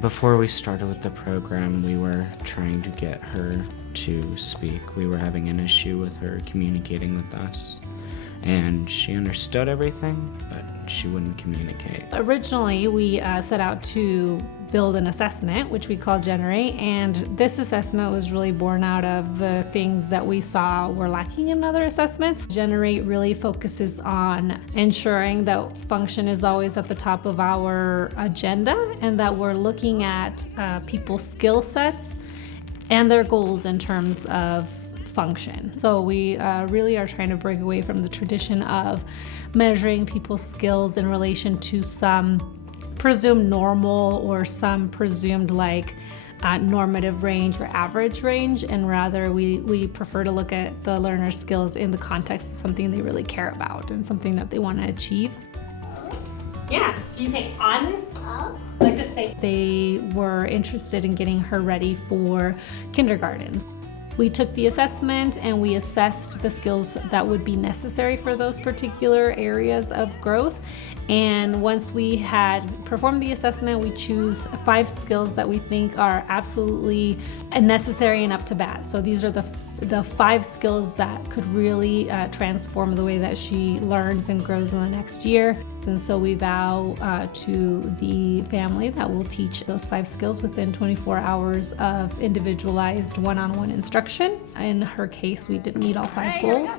Before we started with the program, we were trying to get her to speak. We were having an issue with her communicating with us. And she understood everything, but she wouldn't communicate. Originally, we set out to build an assessment, which we call genArete, and this assessment was really born out of the things that we saw were lacking in other assessments. genArete really focuses on ensuring that function is always at the top of our agenda and that we're looking at people's skill sets and their goals in terms of function. So we really are trying to break away from the tradition of measuring people's skills in relation to some presumed normal or some presumed normative range or average range, and rather we prefer to look at the learner's skills in the context of something they really care about and something that they want to achieve. Yeah, can you say on? Like to say. They were interested in getting her ready for kindergarten. We took the assessment and we assessed the skills that would be necessary for those particular areas of growth. And once we had performed the assessment, we choose 5 skills that we think are absolutely necessary and up to bat. So these are the 5 skills that could really transform the way that she learns and grows in the next year. And so we vow to the family that we'll teach those 5 skills within 24 hours of individualized one-on-one instruction. In her case, we didn't meet all 5 goals.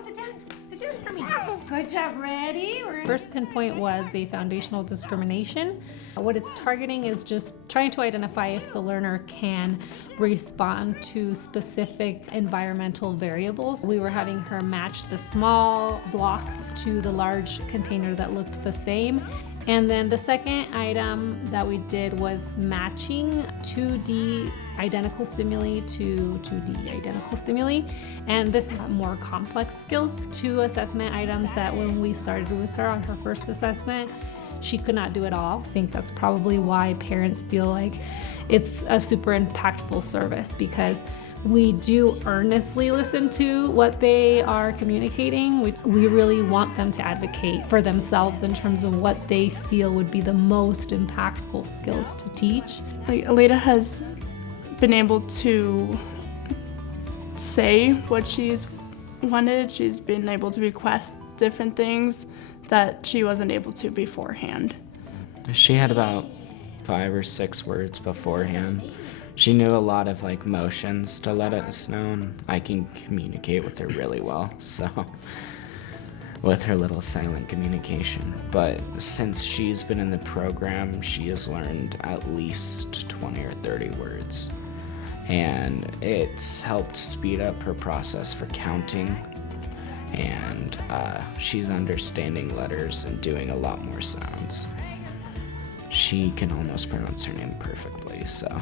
Good job, ready? First pinpoint was the foundational discrimination. What it's targeting is just trying to identify if the learner can respond to specific environmental variables. We were having her match the small blocks to the large container that looked the same. And then the second item that we did was matching 2D identical stimuli to 2D identical stimuli. And this is more complex skills. 2 assessment items that when we started with her on her first assessment, she could not do it all. I think that's probably why parents feel like it's a super impactful service, because we do earnestly listen to what they are communicating. We really want them to advocate for themselves in terms of what they feel would be the most impactful skills to teach. Alita has been able to say what she's wanted. She's been able to request different things that she wasn't able to beforehand. She had about 5 or 6 words beforehand. She knew a lot of motions to let us know, and I can communicate with her really well, so with her little silent communication. But since she's been in the program, she has learned at least 20 or 30 words, and it's helped speed up her process for counting, and she's understanding letters and doing a lot more sounds. She can almost pronounce her name perfectly, so.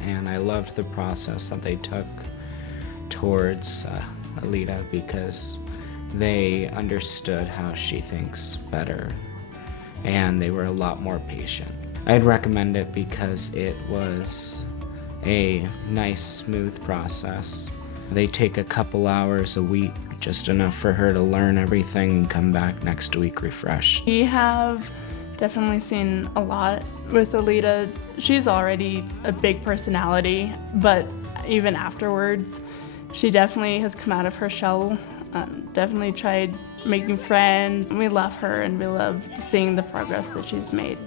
And I loved the process that they took towards Alita, because they understood how she thinks better, and they were a lot more patient. I'd recommend it because it was a nice, smooth process. They take a couple hours a week, just enough for her to learn everything and come back next week refreshed. We have definitely seen a lot with Alita. She's already a big personality, but even afterwards, she definitely has come out of her shell, definitely tried making friends. We love her and we love seeing the progress that she's made.